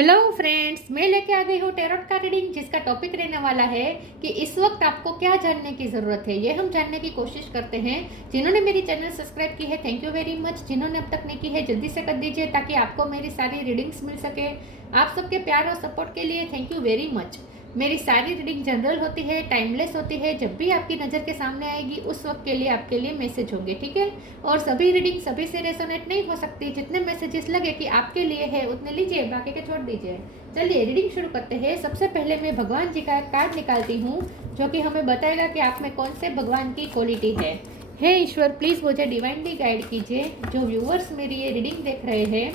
Hello friends, मैं लेके आ गई हूँ टैरोट का रीडिंग, जिसका टॉपिक रहने वाला है कि इस वक्त आपको क्या जानने की ज़रूरत है। ये हम जानने की कोशिश करते हैं। जिन्होंने मेरी चैनल सब्सक्राइब की है, थैंक यू वेरी मच। जिन्होंने अब तक नहीं की है, जल्दी से कर दीजिए ताकि आपको मेरी सारी रीडिंग्स मिल सके। आप सबके प्यार और सपोर्ट के लिए थैंक यू वेरी मच। मेरी सारी रीडिंग जनरल होती है, टाइमलेस होती है। जब भी आपकी नज़र के सामने आएगी उस वक्त के लिए आपके लिए मैसेज होंगे, ठीक है। और सभी रीडिंग सभी से रेजोनेट नहीं हो सकती। जितने मैसेजेस लगे कि आपके लिए है उतने लीजिए, बाकी के छोड़ दीजिए। चलिए रीडिंग शुरू करते हैं। सबसे पहले मैं भगवान जी का कार्ड निकालती हूँ, जो कि हमें बताएगा कि आप में कौन से भगवान की क्वालिटी है। हे ईश्वर, प्लीज़ मुझे डिवाइनली गाइड कीजिए। जो व्यूअर्स मेरी ये रीडिंग देख रहे हैं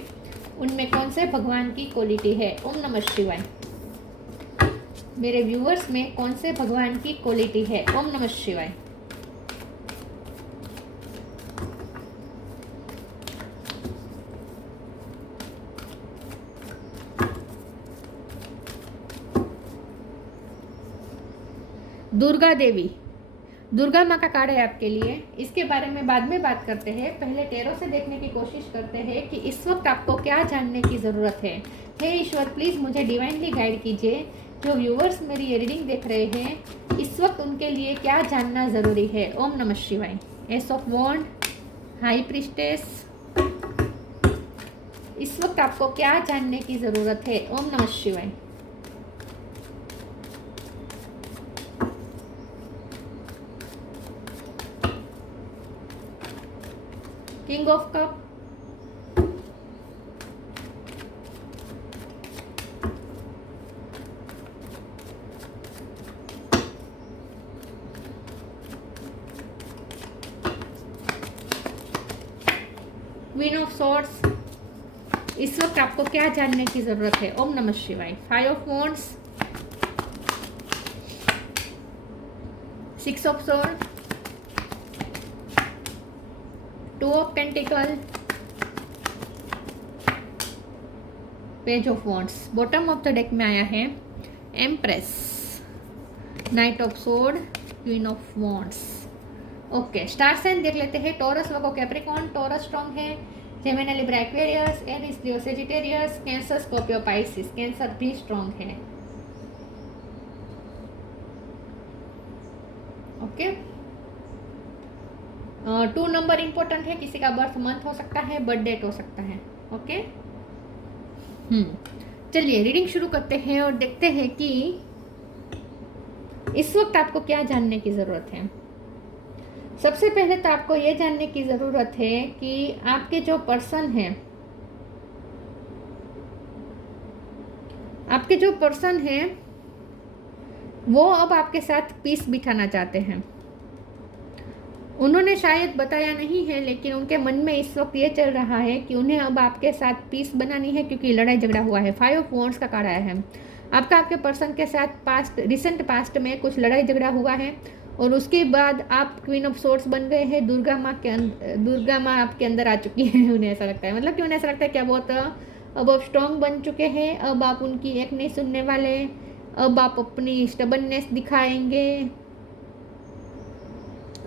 उनमें कौन से भगवान की क्वालिटी है। ओम नमः शिवाय। मेरे व्यूअर्स में कौन से भगवान की क्वालिटी है। ओम नमः शिवाय। दुर्गा देवी, दुर्गा माँ का कार्ड है आपके लिए। इसके बारे में बाद में बात करते हैं। पहले टैरो से देखने की कोशिश करते हैं कि इस वक्त आपको क्या जानने की ज़रूरत है। हे ईश्वर, प्लीज़ मुझे डिवाइनली गाइड कीजिए। जो व्यूअर्स मेरी ये रीडिंग देख रहे हैं इस वक्त उनके लिए क्या जानना ज़रूरी है। ओम नमः शिवाय। Ace of wand, high priestess, इस वक्त आपको क्या जानने की ज़रूरत है। ओम नमः शिवाय। King of cup, queen of swords, इस वक्त आपको क्या जानने की जरूरत है। ओम नमः शिवाय। Five of wands, six of sword, two of pentacle, page of wands. Bottom of the deck में आया है empress, knight of sword, queen of wands. Okay, star sign देख लेते हैं। Taurus, Virgo, Capricorn. Taurus strong है। Gemini, Libra, Aquarius, Aries, Leo, Sagittarius. Cancer, Scorpio, Pisces. Cancer भी strong है। Okay, 2 number important है। किसी का बर्थ मंथ हो सकता है, बर्थ डेट हो सकता है। ओके, चलिए रीडिंग शुरू करते हैं और देखते हैं कि इस वक्त आपको क्या जानने की ज़रूरत है। सबसे पहले तो आपको ये जानने की ज़रूरत है कि आपके जो पर्सन हैं, आपके जो पर्सन हैं वो अब आपके साथ पीस बिठाना चाहते हैं। उन्होंने शायद बताया नहीं है, लेकिन उनके मन में इस वक्त ये चल रहा है कि उन्हें अब आपके साथ पीस बनानी है, क्योंकि लड़ाई झगड़ा हुआ है। फाइव ऑफ वॉन्ड्स का कार्ड आया है। आपके पर्सन के साथ रिसेंट पास्ट में कुछ लड़ाई झगड़ा हुआ है और उसके बाद आप क्वीन ऑफ सोर्ड्स बन गए हैं। दुर्गा माँ आपके अंदर आ चुकी है। उन्हें ऐसा लगता है, मतलब कि उन्हें ऐसा लगता है कि बहुत अब आप स्ट्रॉन्ग बन चुके हैं। अब आप उनकी एक नहीं सुनने वाले। अब आप अपनी स्टबननेस दिखाएंगे।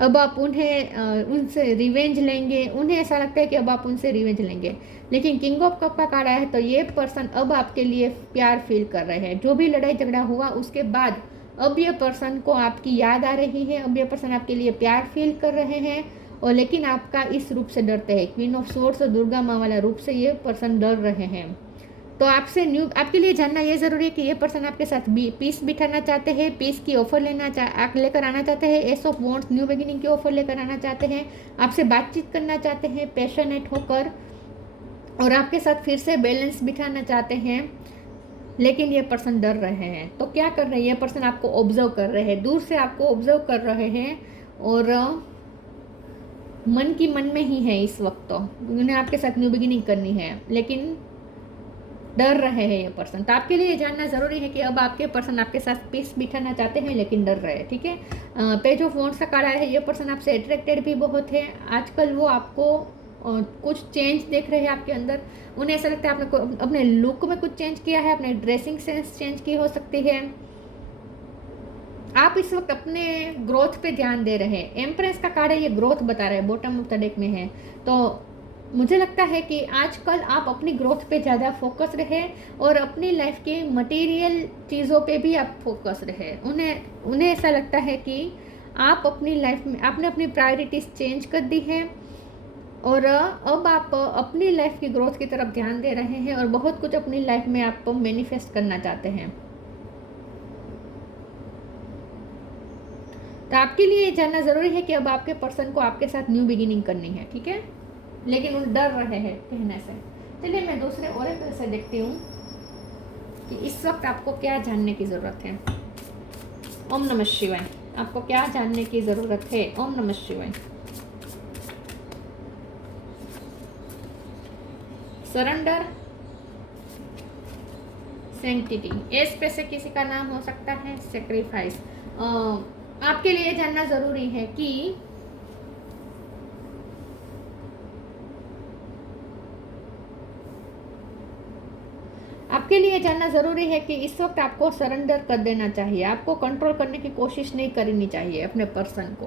अब आप उनसे रिवेंज लेंगे। उन्हें ऐसा लगता है कि अब आप उनसे रिवेंज लेंगे। लेकिन किंग ऑफ कप का कार्ड आया है, तो ये पर्सन अब आपके लिए प्यार फील कर रहे हैं। जो भी लड़ाई झगड़ा हुआ उसके बाद अब ये पर्सन को आपकी याद आ रही है। अब ये पर्सन आपके लिए प्यार फील कर रहे हैं, और लेकिन आपका इस रूप से डरते हैं। क्वीन ऑफ सोर्ड्स और दुर्गा माँ वाला रूप से ये पर्सन डर रहे हैं। तो आपके लिए जानना ये ज़रूरी है कि ये पर्सन आपके साथ पीस बिठाना चाहते हैं, पीस की ऑफर लेकर आना चाहते हैं। S of wands, new beginning की ऑफर लेकर आना चाहते हैं। आपसे बातचीत करना चाहते हैं पैशनेट होकर, और आपके साथ फिर से बैलेंस बिठाना चाहते हैं। लेकिन ये पर्सन डर रहे हैं। तो क्या कर रहे हैं, ये पर्सन आपको ऑब्जर्व कर रहे हैं, दूर से आपको ऑब्जर्व कर रहे हैं, और मन की मन में ही है इस वक्त। तो उन्हें आपके साथ न्यू बिगिनिंग करनी है, लेकिन डर रहे हैं ये पर्सन। तो आपके लिए जानना ज़रूरी है कि अब आपके पर्सन आपके साथ पीस बिठाना चाहते हैं, लेकिन डर रहे हैं, ठीक है। पेज ऑफ वॉन्ड्स का कार्ड आया है। ये पर्सन आपसे अट्रैक्टेड भी बहुत है। आजकल वो आपको कुछ चेंज देख रहे हैं आपके अंदर। उन्हें ऐसा लगता है आपने अपने लुक में कुछ चेंज किया है, अपने ड्रेसिंग सेंस चेंज की हो सकती है। आप इस वक्त अपने ग्रोथ पे ध्यान दे रहे हैं। एम्प्रेस का कार्ड है, ये ग्रोथ बता रहा है, बॉटम ऑफ द डेक में है। तो मुझे लगता है कि आजकल आप अपनी ग्रोथ पे ज़्यादा फोकस रहे और अपनी लाइफ के मटेरियल चीज़ों पे भी आप फोकस रहे। उन्हें उन्हें ऐसा लगता है कि आप अपनी लाइफ में आपने अपनी प्रायोरिटीज़ चेंज कर दी है और अब आप अपनी लाइफ की ग्रोथ की तरफ ध्यान दे रहे हैं और बहुत कुछ अपनी लाइफ में आप मैनिफेस्ट करना चाहते हैं। तो आपके लिए ये जानना ज़रूरी है कि अब आपके पर्सन को आपके साथ न्यू बिगिनिंग करनी है, ठीक है, लेकिन वो डर रहे हैं कहने से। चलिए मैं दूसरे ओरेकल से देखती हूँ कि इस वक्त आपको क्या जानने की ज़रूरत है। ओम नमः शिवाय। आपको क्या जानने की ज़रूरत है? ओम नमः शिवाय। सरेंडर, सैंक्टिटी, एस पे से किसी का नाम हो सकता है, सेक्रीफाइस। आपके लिए जानना ज़रूरी है कि आपके लिए जानना ज़रूरी है कि इस वक्त आपको सरेंडर कर देना चाहिए। आपको कंट्रोल करने की कोशिश नहीं करनी चाहिए अपने पर्सन को,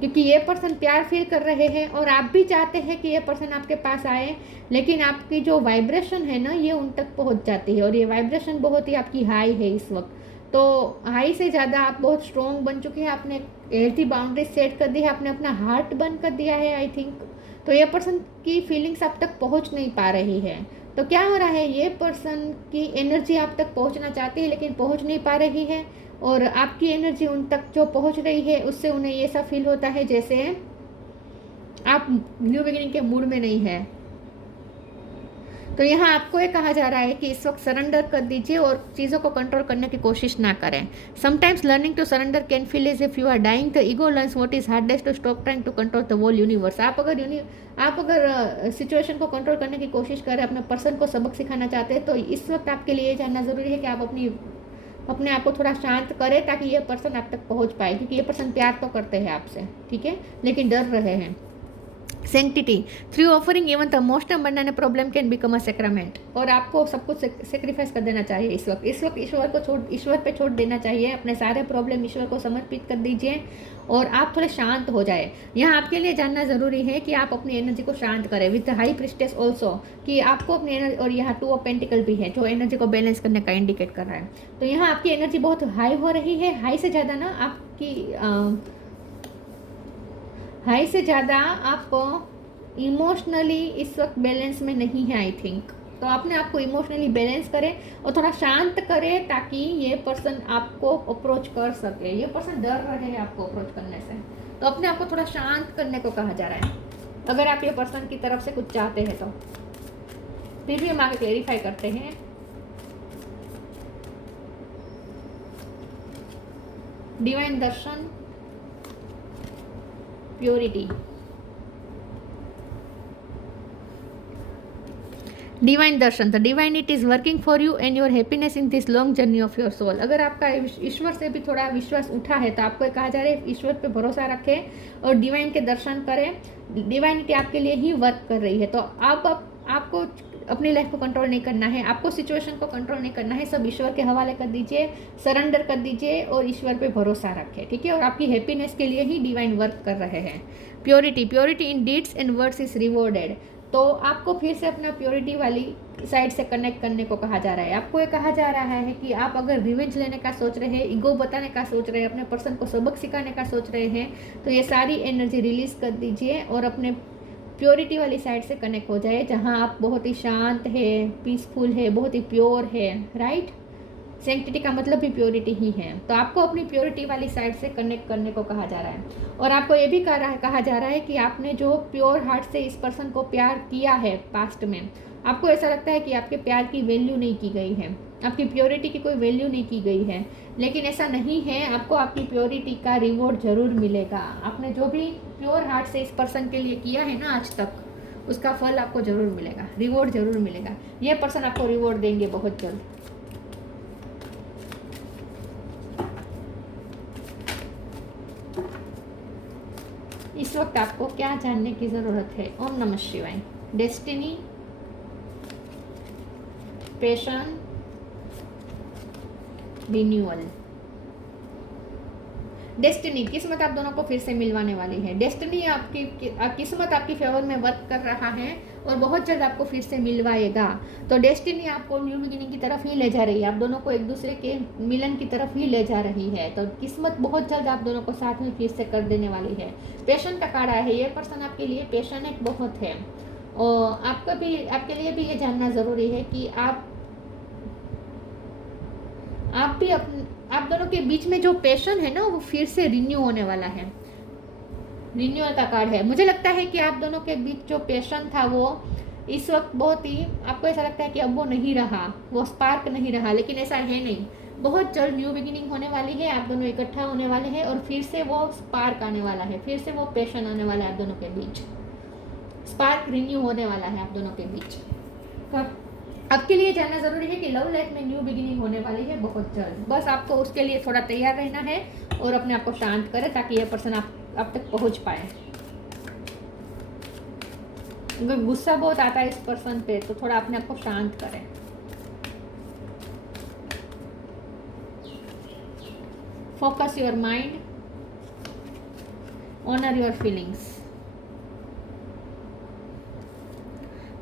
क्योंकि ये पर्सन प्यार फील कर रहे हैं और आप भी चाहते हैं कि ये पर्सन आपके पास आए, लेकिन आपकी जो वाइब्रेशन है ना ये उन तक पहुंच जाती है और ये वाइब्रेशन बहुत ही आपकी हाई है इस वक्त। तो हाई से ज़्यादा आप बहुत स्ट्रॉन्ग बन चुके हैं, आपने हेल्थी बाउंड्रीज सेट कर दी है, आपने अपना हार्ट बंद कर दिया है आई थिंक। तो ये पर्सन की फीलिंग्स आप तक पहुँच नहीं पा रही है। तो क्या हो रहा है, ये पर्सन की एनर्जी आप तक पहुँचना चाहती है लेकिन पहुँच नहीं पा रही है और आपकी एनर्जी उन तक जो पहुंच रही है उससे उन्हें ये सा फील होता है जैसे आप न्यू बिगिनिंग के मूड में नहीं है। तो यहाँ आपको ये कहा जा रहा है कि इस वक्त सरेंडर कर दीजिए और चीज़ों को कंट्रोल करने की कोशिश ना करें। Sometimes learning to surrender can feel as if you are dying. The ego learns what is hardest to stop trying to control the whole universe. आप अगर सिचुएशन को कंट्रोल करने की कोशिश करें, अपने पर्सन को सबक सिखाना चाहते हैं, तो इस वक्त आपके लिए जानना ज़रूरी है कि आप अपने आप को थोड़ा शांत करें ताकि ये पर्सन आप तक पहुंच पाए, क्योंकि ये पर्सन प्यार तो करते हैं आपसे, ठीक है, लेकिन डर रहे हैं। Sanctity, through offering even the most abundant problem can become a sacrament. और आपको सब कुछ सेक्रीफाइस कर देना चाहिए इस वक्त ईश्वर पे छोड़ देना चाहिए। अपने सारे प्रॉब्लम ईश्वर को समर्पित कर दीजिए और आप थोड़े शांत हो जाए। यहाँ आपके लिए जानना ज़रूरी है कि आप अपनी एनर्जी को शांत करें विद हाई प्रिस्टेस ऑल्सो, कि आपको अपनी एनर्जी, और यहाँ 2 ऑफ पेंटिकल भी है जो एनर्जी को बैलेंस करने का इंडिकेट कर रहा है। तो यहाँ आपकी एनर्जी बहुत हाई हो रही है, हाई से ज़्यादा ना हाई से ज़्यादा आप इमोशनली इस वक्त बैलेंस में नहीं है आई थिंक। तो अपने आप को इमोशनली बैलेंस करें और थोड़ा शांत करें ताकि ये पर्सन आपको अप्रोच कर सके। ये पर्सन डर रहे हैं आपको अप्रोच करने से, तो अपने आप को थोड़ा शांत करने को कहा जा रहा है अगर आप ये पर्सन की तरफ से कुछ चाहते हैं तो। फिर भी हम आगे क्लेरिफाई करते हैं। Divine darshan, purity, divine darshan, the divine it is working for you and your happiness in this long journey of your soul. अगर आपका ईश्वर से भी थोड़ा विश्वास उठा है तो आपको कहा जा रहा है ईश्वर पे भरोसा रखें और डिवाइन के दर्शन करें। डिवाइनिटी आपके लिए ही वर्क कर रही है। तो आपको अपनी लाइफ को कंट्रोल नहीं करना है, आपको सिचुएशन को कंट्रोल नहीं करना है, सब ईश्वर के हवाले कर दीजिए, सरेंडर कर दीजिए और ईश्वर पे भरोसा रखें, ठीक है। और आपकी हैप्पीनेस के लिए ही डिवाइन वर्क कर रहे हैं। Purity in deeds and words is rewarded. तो आपको फिर से अपना प्योरिटी वाली साइड से कनेक्ट करने को कहा जा रहा है। आपको ये कहा जा रहा है कि आप अगर रिवेंज लेने का सोच रहे हैं, ईगो बताने का सोच रहे हैं, अपने पर्सन को सबक सिखाने का सोच रहे हैं, तो ये सारी एनर्जी रिलीज कर दीजिए और अपने प्योरिटी वाली साइड से कनेक्ट हो जाए, जहाँ आप बहुत ही शांत है, पीसफुल है, बहुत ही प्योर है, राइट। सैंक्टिटी का मतलब भी प्योरिटी ही है। तो आपको अपनी प्योरिटी वाली साइड से कनेक्ट करने को कहा जा रहा है। और आपको ये भी कहा जा रहा है कि आपने जो प्योर हार्ट से इस पर्सन को प्यार किया है पास्ट में, आपको ऐसा लगता है कि आपके प्यार की वैल्यू नहीं की गई है, आपकी प्योरिटी की कोई वैल्यू नहीं की गई है, लेकिन ऐसा नहीं है। आपको आपकी प्योरिटी का रिवॉर्ड ज़रूर मिलेगा। आपने जो भी प्योर हार्ट से इस पर्सन के लिए किया है ना आज तक, उसका फल आपको ज़रूर मिलेगा, रिवॉर्ड ज़रूर मिलेगा। ये पर्सन आपको रिवॉर्ड देंगे बहुत जल्द। इस वक्त आपको क्या जानने की ज़रूरत है? ओम नमः शिवाय। Destiny, passion, renewal. डेस्टिनी, किस्मत आप दोनों को फिर से मिलवाने वाली है। डेस्टिनी आपकी किस्मत आपकी फेवर में वर्क कर रहा है और बहुत जल्द आपको फिर से मिलवाएगा। तो डेस्टिनी आपको न्यू बिगिनिंग की तरफ ही ले जा रही है, आप दोनों को एक दूसरे के मिलन की तरफ ही ले जा रही है। तो किस्मत बहुत जल्द आप दोनों को साथ में फिर से कर देने वाली है। पैशन का कार्ड है, ये पर्सन आपके लिए पैशनेट बहुत है और आपके लिए भी ये जानना ज़रूरी है कि आप दोनों के बीच में जो पैशन है ना वो फिर से रिन्यू होने वाला है। रिन्यूअल का कार्ड है। मुझे लगता है कि आप दोनों के बीच जो पैशन था वो इस वक्त बहुत ही, आपको ऐसा लगता है कि अब वो नहीं रहा, वो स्पार्क नहीं रहा, लेकिन ऐसा है नहीं। बहुत जल्द न्यू बिगिनिंग होने वाली है, आप दोनों इकट्ठा होने वाले हैं और फिर से वो स्पार्क आने वाला है, फिर से वो पैशन आने वाला है आप दोनों के बीच। स्पार्क रिन्यू होने वाला है आप दोनों के बीच। आपके लिए जानना ज़रूरी है कि लव लाइफ में न्यू बिगिनिंग होने वाली है बहुत जल्द। बस आपको उसके लिए थोड़ा तैयार रहना है और अपने आप को शांत करें ताकि यह पर्सन आप तक पहुंच पाए। अगर गुस्सा बहुत आता है इस पर्सन पे तो थोड़ा अपने आप को शांत करें। Focus your mind, honour your feelings.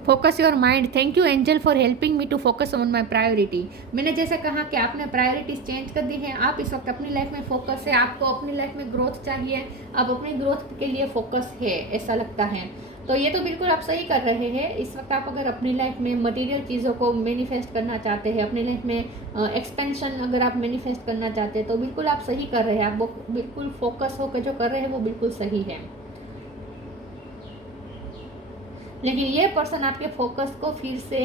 Focus your mind. Thank you angel for helping me to focus on my priority. मैंने जैसे कहा कि आपने प्रायोरिटीज चेंज कर दी है, आप इस वक्त अपनी लाइफ में फोकस है, आपको अपनी लाइफ में ग्रोथ चाहिए, आप अपनी ग्रोथ के लिए फोकस है ऐसा लगता है। तो ये तो बिल्कुल आप सही कर रहे हैं। इस वक्त आप अगर अपनी लाइफ में मटेरियल चीज़ों को मैनिफेस्ट करना चाहते हैं, अपनी लाइफ में एक्सपेंशन अगर आप मैनिफेस्ट करना चाहते हैं तो बिल्कुल आप सही कर रहे हैं। आप बिल्कुल फोकस होकर जो कर रहे हैं वो बिल्कुल सही है। लेकिन ये पर्सन आपके फोकस को फिर से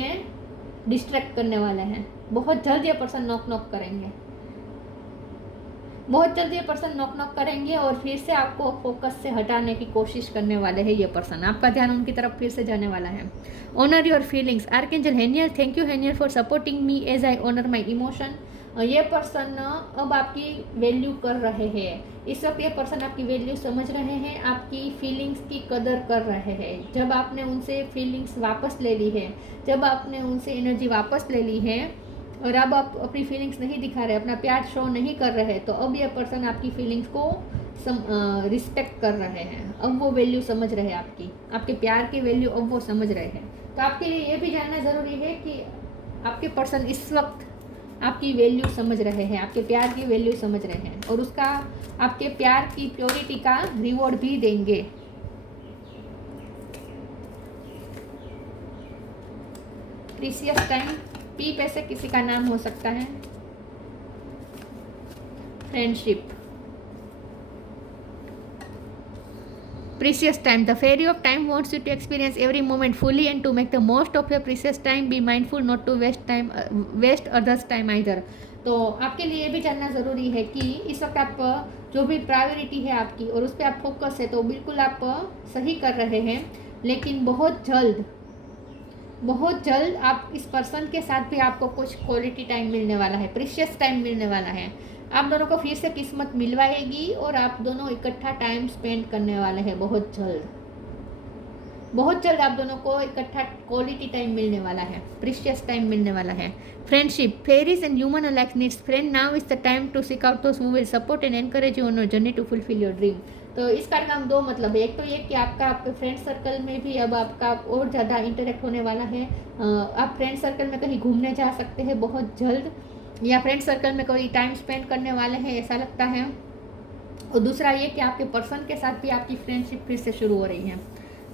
डिस्ट्रैक्ट करने वाला है। बहुत जल्द ये पर्सन नॉक करेंगे, बहुत जल्द ये पर्सन नॉक करेंगे और फिर से आपको फोकस से हटाने की कोशिश करने वाले हैं। ये पर्सन आपका ध्यान उनकी तरफ फिर से जाने वाला है। Honour your feelings. Archangel Haniel, thank you Haniel for supporting me as I honour my emotion. ये पर्सन अब आपकी वैल्यू कर रहे हैं। इस वक्त ये पर्सन आपकी वैल्यू समझ रहे हैं, आपकी फीलिंग्स की कदर कर रहे हैं। जब आपने उनसे फीलिंग्स वापस ले ली है, जब आपने उनसे एनर्जी वापस ले ली है और अब आप अपनी फीलिंग्स नहीं दिखा रहे, अपना प्यार शो नहीं कर रहे, तो अब ये पर्सन आपकी फीलिंग्स को रिस्पेक्ट कर रहे हैं। अब वो वैल्यू समझ रहे हैं, आपके प्यार की वैल्यू अब वो समझ रहे हैं। तो आपके लिए ये भी जानना ज़रूरी है कि आपके पर्सन इस वक्त आपकी वैल्यू समझ रहे हैं, आपके प्यार की वैल्यू समझ रहे हैं और उसका आपके प्यार की प्योरिटी का रिवॉर्ड भी देंगे। प्रीसियस टाइम, पी पे से किसी का नाम हो सकता है। Friendship. Precious time. The fairy of time wants you to experience every moment fully and to make the most of your precious time. Be mindful not to waste others' time either. तो आपके लिए ये भी जानना ज़रूरी है कि इस वक्त आप जो भी प्रायोरिटी है आपकी और उस पर आप फोकस है तो बिल्कुल आप सही कर रहे हैं, लेकिन बहुत जल्द आप इस पर्सन के साथ भी आपको कुछ क्वालिटी टाइम मिलने वाला है, प्रीशियस टाइम मिलने वाला है। आप दोनों को फिर से किस्मत मिलवाएगी और आप दोनों इकट्ठा टाइम स्पेंड करने वाले हैं बहुत जल्द आप दोनों को इकट्ठा क्वालिटी टाइम मिलने वाला है, प्रीशियस टाइम मिलने वाला है। Friendship. Fairies and human alike needs friend. Now is the time to seek out those who will support and encourage you on your journey to fulfil your dream. तो इस card का हम दो मतलब है। एक तो ये कि आपके फ्रेंड सर्कल में भी अब आपका और ज़्यादा इंटरेक्ट होने वाला है। आप फ्रेंड सर्कल में कहीं घूमने जा सकते हैं बहुत जल्द, या फ्रेंड सर्कल में कोई टाइम स्पेंड करने वाले हैं ऐसा लगता है। और दूसरा ये कि आपके पर्सन के साथ भी आपकी फ्रेंडशिप फिर से शुरू हो रही है।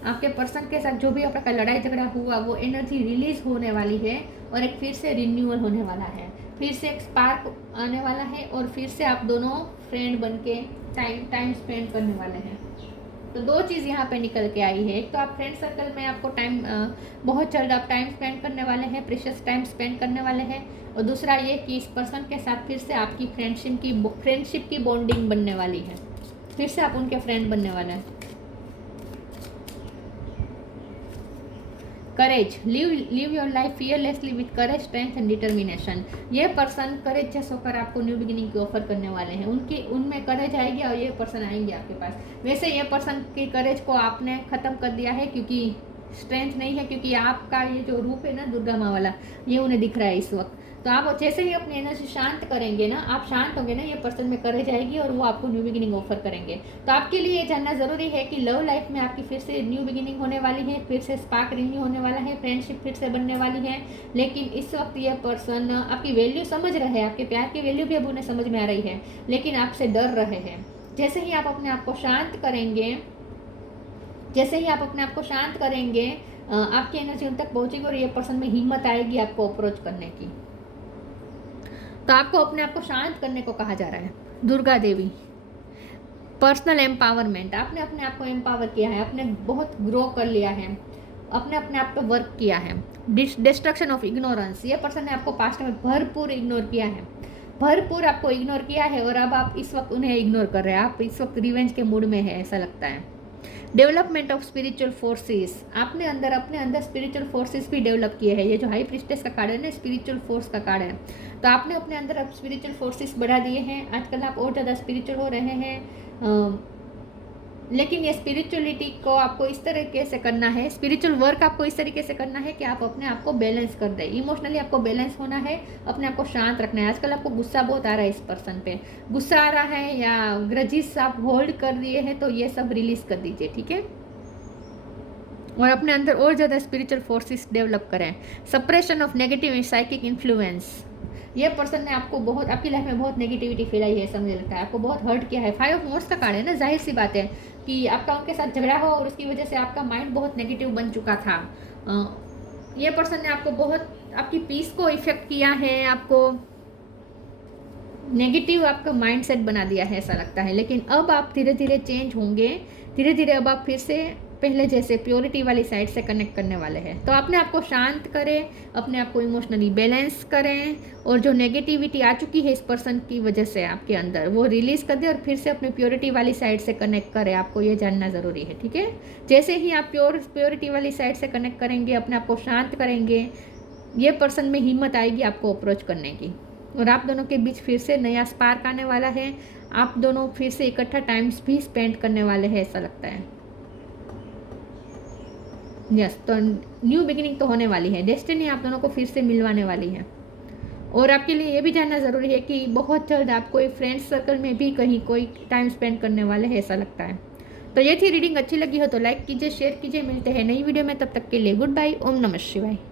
आपके पर्सन के साथ जो भी आपका लड़ाई झगड़ा हुआ वो एनर्जी रिलीज होने वाली है और एक फिर से रिन्यूअल होने वाला है, फिर से एक स्पार्क आने वाला है और फिर से आप दोनों फ्रेंड बन के टाइम स्पेंड करने वाले हैं। तो दो चीज़ यहाँ पे निकल के आई है। एक तो आप फ्रेंड सर्कल में आपको बहुत जल्द आप टाइम स्पेंड करने वाले हैं, प्रीशियस टाइम स्पेंड करने वाले हैं। और दूसरा ये कि इस पर्सन के साथ फिर से आपकी फ्रेंडशिप की बॉन्डिंग बनने वाली है, फिर से आप उनके फ्रेंड बनने वाले हैं। Courage. Live your life fearlessly with courage, strength and determination. ये पर्सन करेजियस होकर आपको न्यू बिगिनिंग की ऑफर करने वाले हैं। उनमें करेज आएगी और ये पर्सन आएंगे आपके पास। वैसे ये पर्सन की करेज को आपने ख़त्म कर दिया है क्योंकि स्ट्रेंथ नहीं है, क्योंकि आपका ये जो रूप है ना दुर्गा माँ वाला, ये उन्हें दिख रहा है इस वक्त। तो आप जैसे ही अपनी एनर्जी शांत करेंगे ना, आप शांत होंगे ना, ये पर्सन में करे जाएगी और वो आपको न्यू बिगिनिंग ऑफर करेंगे। तो आपके लिए ये जानना ज़रूरी है कि लव लाइफ में आपकी फिर से न्यू बिगिनिंग होने वाली है, फिर से स्पार्क रिन्यू होने वाला है, फ्रेंडशिप फिर से बनने वाली है। लेकिन इस वक्त ये पर्सन आपकी वैल्यू समझ रहे हैं, आपके प्यार की वैल्यू भी अब उन्हें समझ में आ रही है, लेकिन आपसे डर रहे हैं। जैसे ही आप अपने आप को शांत करेंगे, जैसे ही आप अपने आप को शांत करेंगे, आपकी एनर्जी उन तक पहुंचेगी और ये पर्सन में हिम्मत आएगी आपको अप्रोच करने की। तो आपको अपने आप को शांत करने को कहा जा रहा है। दुर्गा देवी, पर्सनल एम्पावरमेंट, आपने अपने आप को एम्पावर किया है, आपने बहुत ग्रो कर लिया है, आपने अपने आप पे वर्क किया है। डिस्ट्रक्शन ऑफ इग्नोरेंस, ये पर्सन ने आपको पास्ट में भरपूर इग्नोर किया है, भरपूर आपको इग्नोर किया है और अब आप इस वक्त उन्हें इग्नोर कर रहे हैं। आप इस वक्त रिवेंज के मूड में है, ऐसा लगता है। डेवलपमेंट ऑफ स्पिरिचुअल फोर्सेस, आपने अपने अंदर स्पिरिचुअल फोर्सेस भी डेवलप किए हैं। ये जो हाई प्रिस्टेस का कार्ड है ना, स्पिरिचुअल फोर्स का कार्ड है। तो आपने अपने अंदर अब स्पिरिचुअल फोर्सेस बढ़ा दिए हैं। आजकल आप और ज़्यादा स्पिरिचुअल हो रहे हैं। लेकिन ये स्पिरिचुअलिटी को आपको इस तरीके से करना है, स्पिरिचुअल वर्क आपको इस तरीके से करना है कि आप अपने आप को बैलेंस कर दें। इमोशनली आपको बैलेंस होना है, अपने आप को शांत रखना है। आजकल आपको गुस्सा बहुत आ रहा है, इस पर्सन पे गुस्सा आ रहा है या ग्रजिस आप होल्ड कर दिए हैं, तो ये सब रिलीज कर दीजिए, ठीक है। और अपने अंदर और ज़्यादा स्पिरिचुअल फोर्सेस डेवलप करें। Suppression of negative psychic influence, ये पर्सन ने आपको बहुत, आपकी लाइफ में बहुत नेगेटिविटी फैलाई है, समझ लगता है आपको बहुत हर्ट किया है। 5 ऑफ वॉन्ड्स का कार्ड है ना, जाहिर सी बात है कि आपका उनके साथ झगड़ा हो और उसकी वजह से आपका माइंड बहुत नेगेटिव बन चुका था। ये पर्सन ने आपको बहुत, आपकी पीस को इफेक्ट किया है, आपको नेगेटिव आपका माइंडसेट बना दिया है, ऐसा लगता है। लेकिन अब आप धीरे धीरे चेंज होंगे, धीरे धीरे अब आप फिर से पहले जैसे प्योरिटी वाली साइड से कनेक्ट करने वाले हैं। तो अपने आप को शांत करें, अपने आप को इमोशनली बैलेंस करें और जो नेगेटिविटी आ चुकी है इस पर्सन की वजह से आपके अंदर, वो रिलीज़ कर दें और फिर से अपने प्योरिटी वाली साइड से कनेक्ट करें। आपको ये जानना ज़रूरी है, ठीक है। जैसे ही आप प्योरिटी वाली साइड से कनेक्ट करेंगे, अपने आप को शांत करेंगे, ये पर्सन में हिम्मत आएगी आपको अप्रोच करने की और आप दोनों के बीच फिर से नया स्पार्क आने वाला है। आप दोनों फिर से इकट्ठा टाइम्स भी स्पेंड करने वाले हैं, ऐसा लगता है। यस, तो न्यू बिगिनिंग तो होने वाली है, डेस्टिनी आप दोनों को फिर से मिलवाने वाली है। और आपके लिए ये भी जानना ज़रूरी है कि बहुत जल्द आप कोई फ्रेंड्स सर्कल में भी कहीं कोई टाइम स्पेंड करने वाले हैं, ऐसा लगता है। तो ये थी रीडिंग, अच्छी लगी हो तो लाइक कीजिए, शेयर कीजिए। मिलते हैं नई वीडियो में, तब तक के लिए गुड बाय। ओम नमः शिवाय।